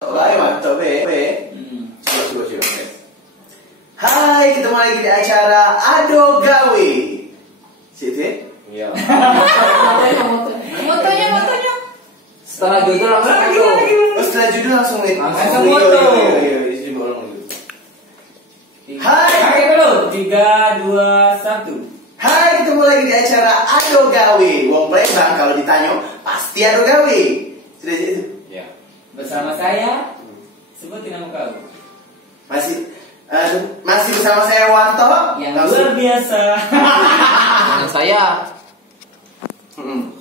Baik, mantap, coba. Hai, ketemu lagi di acara Ado Gawe. Situ? Iya. Motonya. Setelah judul langsung itu. Setelah judul langsung nih. Langsung foto. Iya. Hai. Oke dulu. 3, 2, 1. Hai, ketemu lagi di acara Ado Gawe. Wong Palembang kalau ditanya pasti Ado Gawe. Sudah situ. Ya. Bersama saya. Sebutin nama kau. Masih bersama saya Wanto Yang luar biasa. Dan saya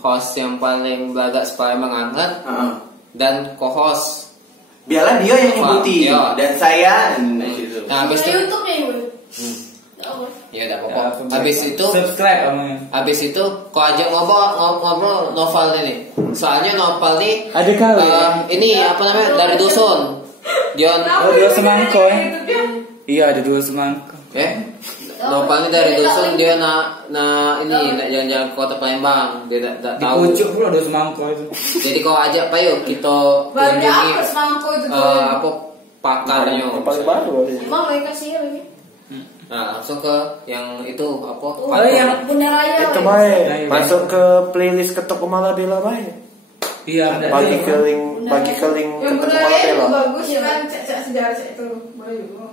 host yang paling belagak supaya mengangkat dan co-host. Biarlah dia yang nyebutin Iya. dan saya Nah, habis itu YouTube nih, Bu. ya udah apa-apa. Habis itu subscribe kamu. habis itu kau aja ngobrol novel ini. Soalnya novel ini Ada kali. ini apa namanya dari dusun. Dion dua semangko ya. Iya, ada 2 semangko. novel ini dari dusun dia nak jalan-jalan ke kota Palembang. Dia tak Di tahu. pucuk pula 2 semangko itu. Jadi kau ajak yuk kita Baru kunjungi apa semangko itu? apa pakarnya. paling baru. Emang mereka sih lagi. Nah, langsung ke yang itu apa? Oh, yang Bunda Raya. Itu lagi. baik. Masuk ke playlist Ketok Kemala Bella baik. Iya, Bagi ke link Yang Ketok Bunda Kemala Raya itu Bella. bagus kan, cek sejarah itu. Boleh juga.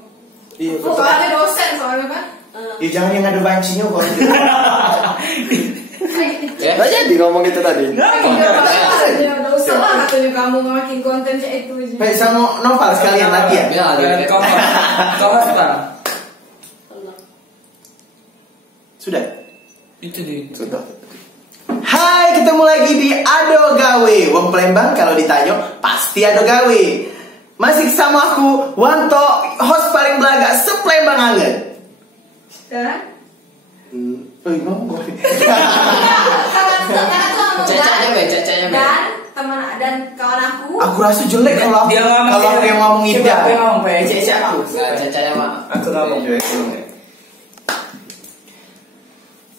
Iya, Oh, ada dosen soalnya kan. Ya jangan yang ada bancinya kok. Nggak jadi ngomong itu tadi. Ada usah lah katanya kamu makin konten cek itu. Baik sama novel sekalian lagi ya. Ya, Kau apa? Sudah. Itu di. Sudah. Hai, ketemu lagi di Ado Gawe. Wong Palembang kalau ditanya pasti Ado Gawe. Masih sama aku Wanto, host paling belagak se-Palembang anget. Dan Ngomong gue. Cacanya be. dan kawan aku. Aku rasa jelek kalau Dia ngomong aku yang ngomong Coba Ida. aku yang ngomong PCC aku. Cacanya mah. Aku ngomong.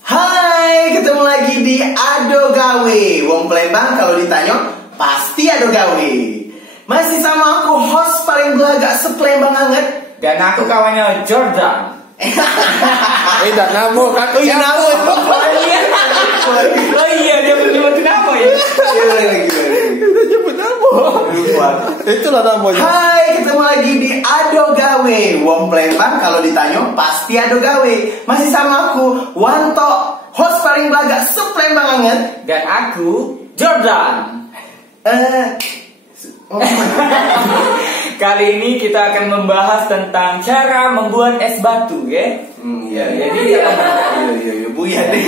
Hai, ketemu lagi di Ado Gawe. Wong Palembang kalau ditanya pasti Ado Gawe. Masih sama aku host paling belagak se-Palembang anget. Dan aku kawannya Jordan. Tak namo kan? Oh iya, nama itu. Oh iya, dia menyebut nama ya. Kita nyebut namo. Itulah namanya. Hai, ketemu lagi di Ado Gawe. Wong Palembang kalau ditanya pasti Ado Gawe. Masih sama aku Wanto, host paling belagak se-Palembang anget. Dan aku Jordan. Kali ini kita akan membahas tentang cara membuat es batu, ya. Iya. Jadi Iya, Buya deh.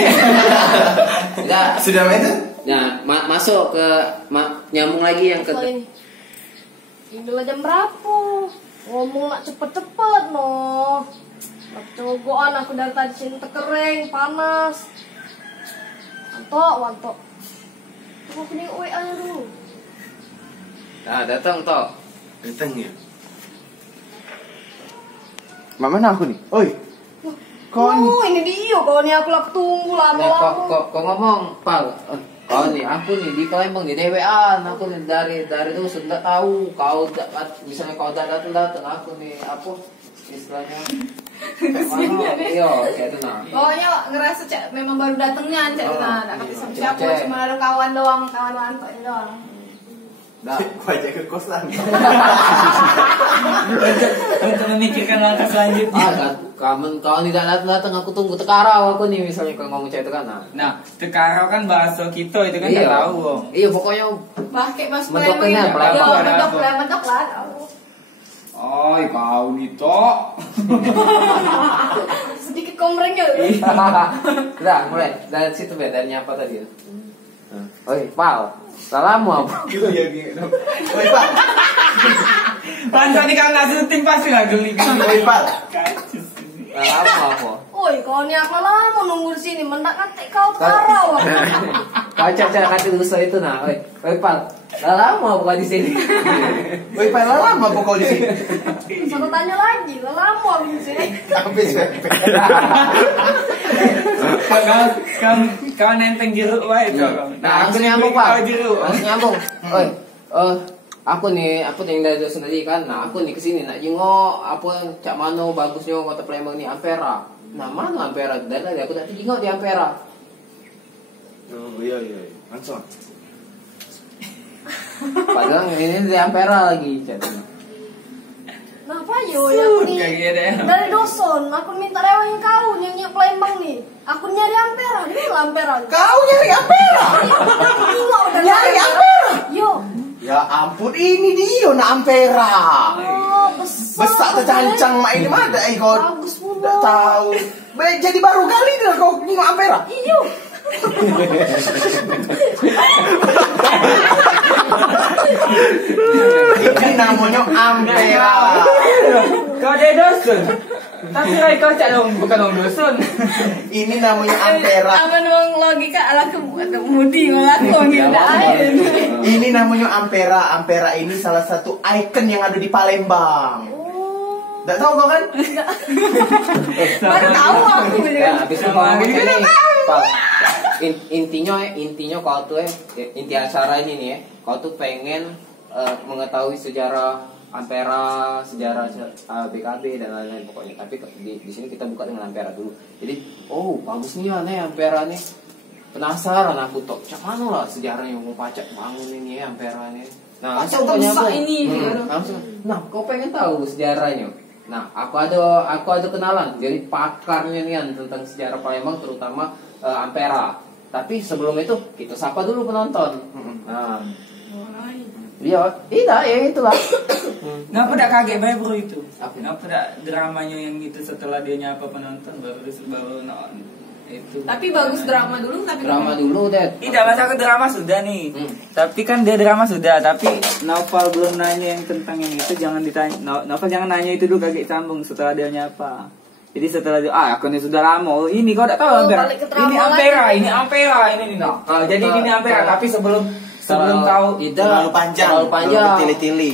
Nah, Sudah itu? masuk ke nyambung lagi yang ke Ini udah jam berapa? Ngomong nak cepet-cepet no. Cogoan aku dari tadi sini terkering, panas. Wanto. Aku punya WA dulu. Nah, datang toh. Datang ya. Mana aku nih? Oi. Oh, ini dia kau nih aku lagi tunggu lama-lama. Kok ngomong, Pal? Kau nih, aku nih di Palembang di DWA, aku nih dari dulu sudah tahu kau misalnya kau datang aku nih apa istilahnya? Iya, kayak itu nah. Pokoknya ngerasa cek memang baru datangnya cek nah, enggak ketemu sama siapa, cuma ada kawan doang, kawan Wanto ini doang. Wajah ke kosan. untuk memikirkan langkah selanjutnya. Kamu kalau tidak datang aku tunggu tekarau aku nih misalnya kalau ngomong cewek itu kan. Nah, tekarau kan bahasa kita itu kan Iya. nggak tahu, Om. Iya, pokoknya Pakai mas Bentuknya mentok lah. Oh, kau nih tok. Sedikit komrengnya. udah mulai dari situ bedanya apa tadi? Oi, Pal. Salamu apa? Oi, Pak. Panjang nih kan nggak syuting pasti nggak geli. Oi, Pak. Salamu apa? Woi, kau nih aku lama nunggu di sini, mendak nanti kau karau. Kau caca kasih dusa itu nah. Oi, Pal. Salamu apa di sini? Oi, Pak, lama pokok di sini. Terus aku tanya lagi, lama aku di sini. Habis. Kau nenteng jeruk wae itu. Nah, aku nyambung, Pak. Jeruk. Langsung nyambung. Oi, aku nih dari dosen tadi kan. Nah, aku nih kesini nak jengok apa cak mano bagusnya kota Palembang nih Ampera. Nah, mana Ampera? Dan aku tak jengok di Ampera. Oh iya. Langsung. Padahal ini di Ampera lagi cak. Kenapa yo ya aku nih Kayak gitu ya. dari dosen aku minta rewang kau nyanyi Palembang nih. Aku nyari Ampera, dia Ampera. Kau nyari Ampera? Enggak udah Nyari Ampera? Yo. Ya ampun, ini dia na Ampera. Oh, besar Tercancang mak ini mana kau? Bagus pula. Tak tahu. Jadi baru kali dah kau nengok Ampera. Iyo. Ini namanya Ampera. Kau jadi dosen. Tapi kau cak dong bukan dong dosen. Ini namanya Ampera. Apa dong logika ala kemudi ngelakuin udah air. Ini namanya Ampera. Ampera ini salah satu ikon yang ada di Palembang. Tidak tahu kau kan? Baru tahu aku gitu kan. Ya, habis itu ngomong ini, Pak. Intinya kau tuh inti acara ini nih ya, kau tuh pengen mengetahui sejarah Ampera, sejarah BKB dan lain-lain pokoknya. Tapi di sini kita buka dengan Ampera dulu. Jadi, oh bagus nih aneh Ampera nih. Penasaran aku tuh, cak mana lah sejarahnya mau pacak bangun ini ya Ampera nih. Nah, langsung tanya aku. Langsung. Nah, kau pengen tahu sejarahnya? Nah, aku ada kenalan. Jadi pakarnya nih tentang sejarah Palembang terutama Ampera. Tapi sebelum itu kita sapa dulu penonton. Nah, tidak ya itulah. Ngapa dak kaget bae bro itu? Apa? Ngapa dak dramanya yang itu setelah dia nyapa penonton baru itu. Tapi bagus drama dulu tapi Drama dulu deh. Tidak masa ke drama sudah nih. Tapi kan dia drama sudah, tapi Novel belum nanya yang tentang yang itu, jangan ditanya. Novel jangan nanya itu dulu, kaget sambung setelah dia nyapa. Jadi setelah dia aku ini sudah lama. Oh, ini kau tak tahu Ampera. balik ke drama Ini Ampera, lagi. ini Ampera, ini nih. Jadi ini Ampera, tapi sebelum tahu Terlalu panjang. Terlalu panjang. Bertili-tili.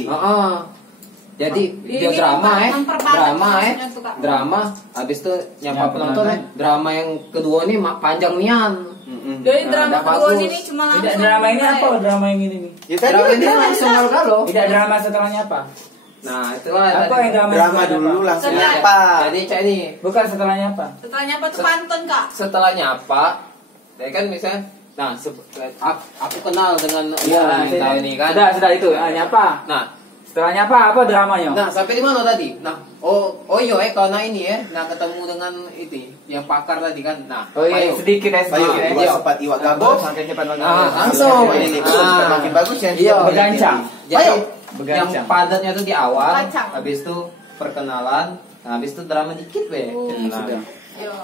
Jadi dia Ini drama memperbanyak drama maksudnya tuh, Kak. drama habis itu nyapa Nyapa penonton penonton. drama yang kedua nih panjang nian. Dari drama Nah, kedua bagus. sini cuma langsung. tidak drama ini mulai. apa? Drama yang ini nih. Ya tadi Drama kan ini drama. langsung galau. Tidak drama setelahnya apa? Nah, itulah Apa tadi. yang drama Drama setelahnya dulu apa? langsung Setelah- apa? Jadi cak ini Bukan setelahnya apa? Setelahnya apa tuh pantun Kak? setelah nyapa, ya kan misalnya, nah aku kenal dengan Ya, tahu ini kan. Sudah itu. Nyapa. Nah, Setelahnya apa dramanya? nah sampai di mana tadi? Nah, iya karena ini ya, nah ketemu dengan itu yang pakar tadi kan. Nah, Oh iya, ayo. sedikit ya, Ayo, sedikit ya. iwak cepat, iwak gabus. Makin cepat makin Ah, bagus. langsung. Ini makin bagus ya. Iya, bergancang. Jadi Ayo, yang bergancang. padatnya tuh di awal, Kacang. habis itu perkenalan, nah, habis itu drama dikit be. Nah, Sudah. Yo.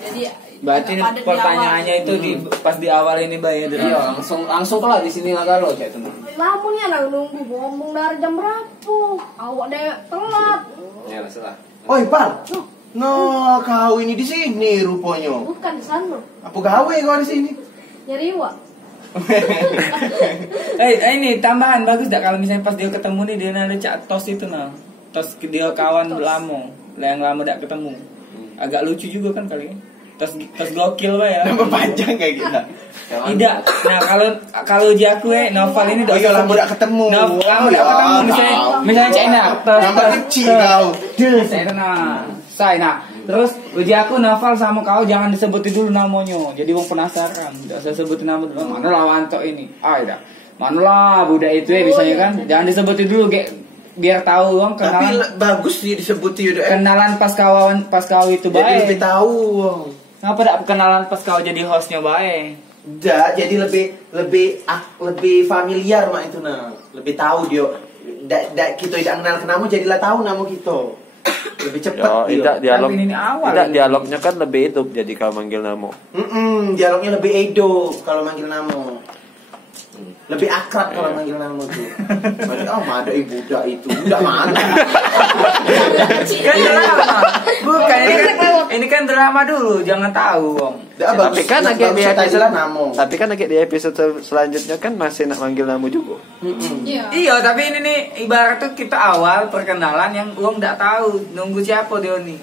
Jadi Berarti agak padat di pertanyaannya itu pas di awal ini bayar iya langsung lah di sini lah galau kayak teman. Lamunya lah nunggu ngomong dari jam berapa? Awak deh telat. Ya masalah. Oi, Pal. No, kau ini di sini rupanya. Bukan di sana. Apa gawe kau di sini? Nyari iwak. Ini tambahan bagus dak kalau misalnya pas dia ketemu nih dia ada cak tos itu nah. Tos dia kawan lama, yang lama dak ketemu. Agak lucu juga kan kali ini. Tos gokil lah ya. Nama panjang kayak gitu. Tidak. Nah, kalau di aku Novel ini Oh iya, lama udah ketemu. Lama udah ketemu misalnya cak enak. Nama kecil kau. Nah, terus uji aku Novel sama kau jangan disebutin dulu namanya. Jadi wong penasaran. Enggak usah sebutin nama dulu. Mana lah Wanto ini? Dah. Mana lah budak itu ya biasanya kan. Jangan disebutin dulu biar tahu wong Tapi kenalan. bagus sih disebut itu. Kenalan pas kau itu Jadi baik. lebih tahu. Ngapa dak kenalan pas kau jadi hostnya baik? Jadi lebih familiar mak itu nah. Lebih tahu dia. Kita tidak kenal kenamu jadilah tahu nama kita. Lebih cepat dia. Tidak dialog. Tapi ini awal Tidak ini. dialognya kan lebih hidup jadi kalau manggil nama. Dialognya lebih edo kalau manggil nama. Lebih akrab kalau manggil nama tuh. Ada ibu budak itu. Budak mana? Kan drama. Bukan ini kan drama dulu, jangan tahu, Wong. Tapi kan agak di episode nama. Tapi kan agak di episode selanjutnya kan masih nak manggil nama juga. Iya. Iya, tapi ini nih ibarat tuh kita awal perkenalan yang Wong enggak tahu nunggu siapa dia nih.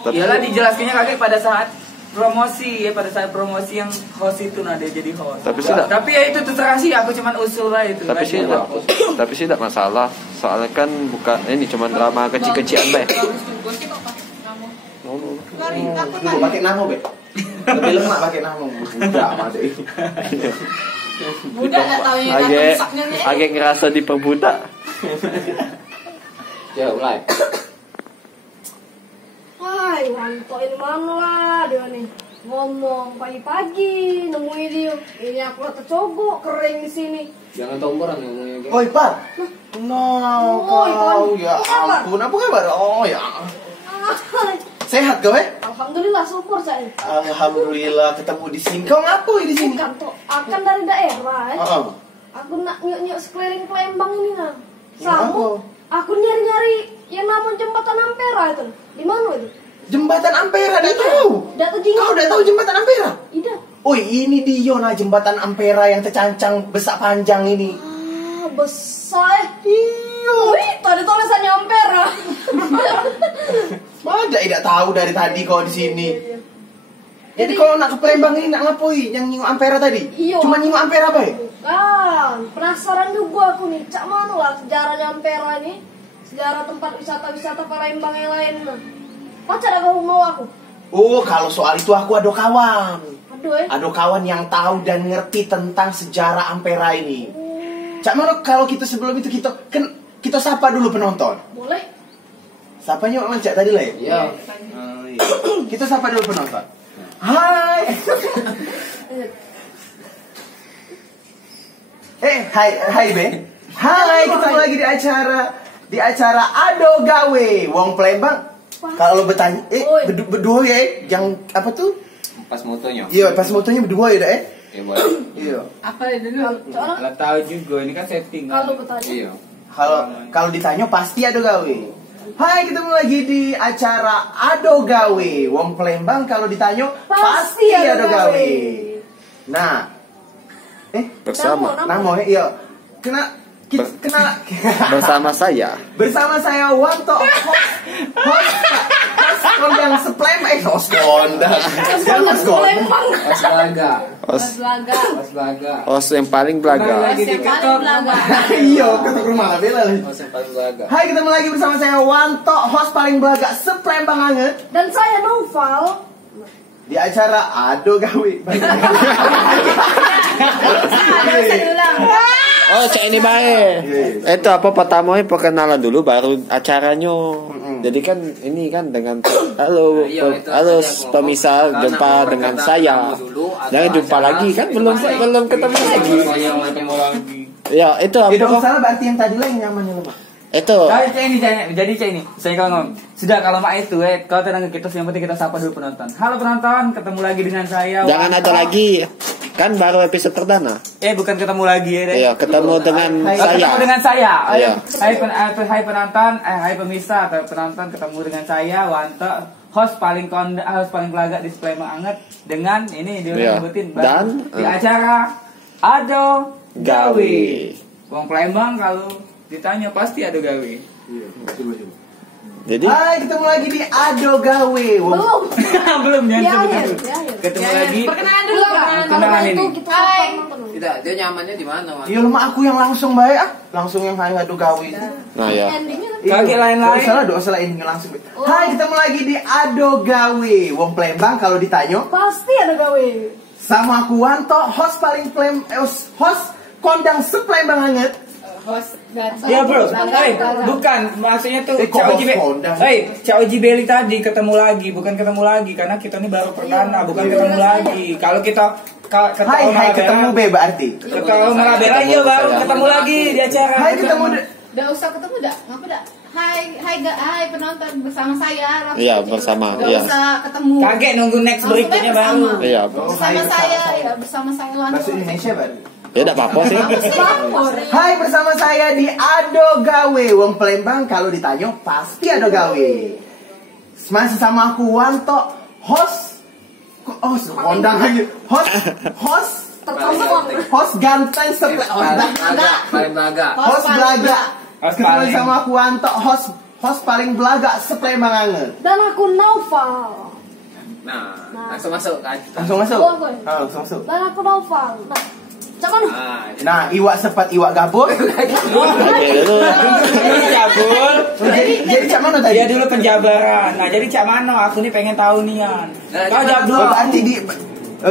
Tapi- Iyalah dijelaskannya kakek pada saat promosi ya, pada saat promosi yang host itu nah dia jadi host. Tapi ya itu terserah sih, aku cuman usul lah itu. Tapi sih tidak masalah. Soalnya kan bukan ini cuma drama kecil-kecilan deh. Pakai nama be. Lebih lemak pakai nama. Budak mah deh. Budak enggak tahu yang masaknya nih. Agak ngerasa diperbudak. Ya, mulai. Hai, Wanto ini mana lah dia nih. Ngomong pagi-pagi nemuin dia. Ini aku tercogok kering di sini. Jangan tomboran ngomongnya gitu. Oi, Pak. No, kau ya ampun. Apa kabar? Oh ya. Sehat kau Alhamdulillah, syukur saya. Alhamdulillah ketemu di sini. Kau ngapain di sini? Bukan toh, akan dari daerah. Oh. Aku nak nyuk-nyuk sekeliling Palembang ini nah. Kenapa? Sama, aku nyari-nyari yang namanya jembatan Ampera itu. Di mana itu? Jembatan Ampera, dah tahu. Dah tahu jingga. Kau dah tahu jembatan Ampera? Tidak. Oi, ini dia nah jembatan Ampera yang tercancang besar panjang ini. Ah, besar. Iya. Wih, tadi tulisannya Ampera. Mana tidak tahu dari tadi kau di sini. Jadi Jadi- kalau nak ke Palembang ini nak ngapoi? Yang nyinggung Ampera tadi? Iya. Cuma nyinggung Ampera apa ya? Penasaran juga aku nih. Cak mana lah sejarahnya Ampera ini? Sejarah tempat wisata-wisata Palembang yang lain. Pacar aku mau aku. Oh, kalau soal itu aku ada kawan. Aduh Ada kawan yang tahu dan ngerti tentang sejarah Ampera ini. Cak mana kalau kita sebelum itu kita sapa dulu penonton. Boleh? Sapanya orang Cak tadi lah ya? Iya. Oh, iya. Kita sapa dulu penonton. Hai. Hai Be. Hai, ketemu lagi di acara Ado Gawe Wong Palembang. Kalau lo bertanya, Oi. berdua ya, yang apa tuh? Pas motonya. Iya, pas motonya berdua ya, dah. Ya boleh. Iya. Apa dulu? Soalnya Nggak tahu juga, ini kan setting. kalau bertanya. Iya. Kalau ditanya pasti Ado Gawe. Hai, ketemu lagi di acara Ado Gawe Wong Palembang. Kalau ditanya pasti Ado Gawe. Nah, Bersama nama iya. Kena bersama saya. bersama saya Wanto host kondang host kondang Palembang. Pas belaga. Host Pas belaga. host yang paling belaga. Lagi di Yang paling TikTok. belaga. iya ketuk rumah lah bela Host yang paling belaga. hai ketemu lagi bersama saya Wanto host paling belaga sepelembang anget Dan saya Noval. di acara Ado Gawe Ada usah diulang. Oh, cek ini baik. Itu apa pertamanya perkenalan dulu baru acaranya. Jadi kan ini kan dengan halo Iya, itu halo tadi aku pemirsa ngomong. jumpa Karena dengan perkataan saya. kamu dulu, ada Jangan jumpa acara, lagi kan itu belum baik. belum ketemu lagi. Ketemu lagi. Ya, itu apa? itu salah berarti yang tadi lah yang nyamannya lemah Itu. Jadi cek ini, saya kalau ngomong sudah kalau mak itu, kalau tenang kita yang penting kita sapa dulu penonton. Halo penonton, ketemu lagi dengan saya. Jangan Wanto. ada lagi. Kan baru episode perdana. Bukan ketemu lagi ya deh. Iya, ketemu dengan Hai. saya. Ketemu dengan saya. Iya. Hai penonton, hai pemirsa atau penonton, ketemu dengan saya Wanto, host paling belaga di Palembang Anget dengan ini dia Iya. nyebutin Dan, di acara Ado Gawe. Gawe. Wong Palembang kalau ditanya pasti Ado Gawe. Jadi hai ketemu lagi di Ado Gawe Wong Belum. Belum Di jangan akhir, sebut. di akhir. Ketemu Ya, lagi. perkenalan dulu, perkenalan. Kalau Kenalan itu ini. kita Hai. sapa penonton. Tidak, dia nyamannya di mana, Mas? iya lemah aku yang langsung baik langsung yang hai Ado Gawe nah ya. Endingnya Kaki lain-lain. Doa salah ini langsung. Hai, ketemu lagi di Ado Gawe Wong Palembang. Kalau ditanya pasti ada gawe. sama aku Wanto, host paling host kondang sepelembang anget. Host dan Ya bro, Belaga. bukan maksudnya tuh kok Cak Oji host kondang? Cak Oji Beli tadi ketemu lagi, bukan ketemu lagi karena kita ini baru perdana, bukan ketemu lagi. Kalau kita Hai, ketemu Be berarti. ketemu Marabella iya baru ketemu lagi di acara. Hai, ketemu Udah usah ketemu dah, ngapa dah? Hai penonton bersama saya. Iya, bersama, Udah iya. usah ketemu. Kaget nunggu next Langsung berikutnya bersama. baru. Iya. Bersama saya, ya bersama saya Wanto. bahasa Indonesia berarti. Ya enggak apa-apa sih. Hai, bersama saya di Ado Gawe Wong Palembang. Kalau ditanya pasti Ado Gawe. Masih sama aku Wanto, host kondang lagi. Host ganteng Paling belaga. host belaga. Host Ketemu paling. sama aku Wanto, host paling belaga sepelembang anget. Dan aku Noval. Nah, langsung masuk kan. Langsung masuk. Oh, aku. Langsung masuk. Dan aku Noval. Nah, macam mana? Nah, iwak sepat iwak gabul. Oke, dulu. Jabul. Jadi cak mana tadi? Dia dulu penjabaran. Nah, jadi cak mana? Aku nih pengen tahu nih Yan. Kau jawab dulu. Oh, berarti di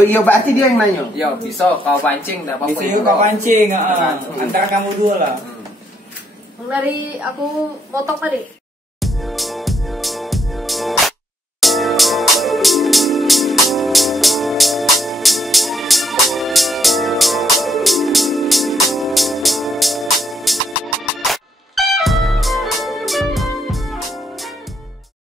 iya berarti dia yang nanya. Yo, bisa kau pancing dah apa-apa. Bisa kau pancing. Antara kamu dua lah. Dari aku motok tadi.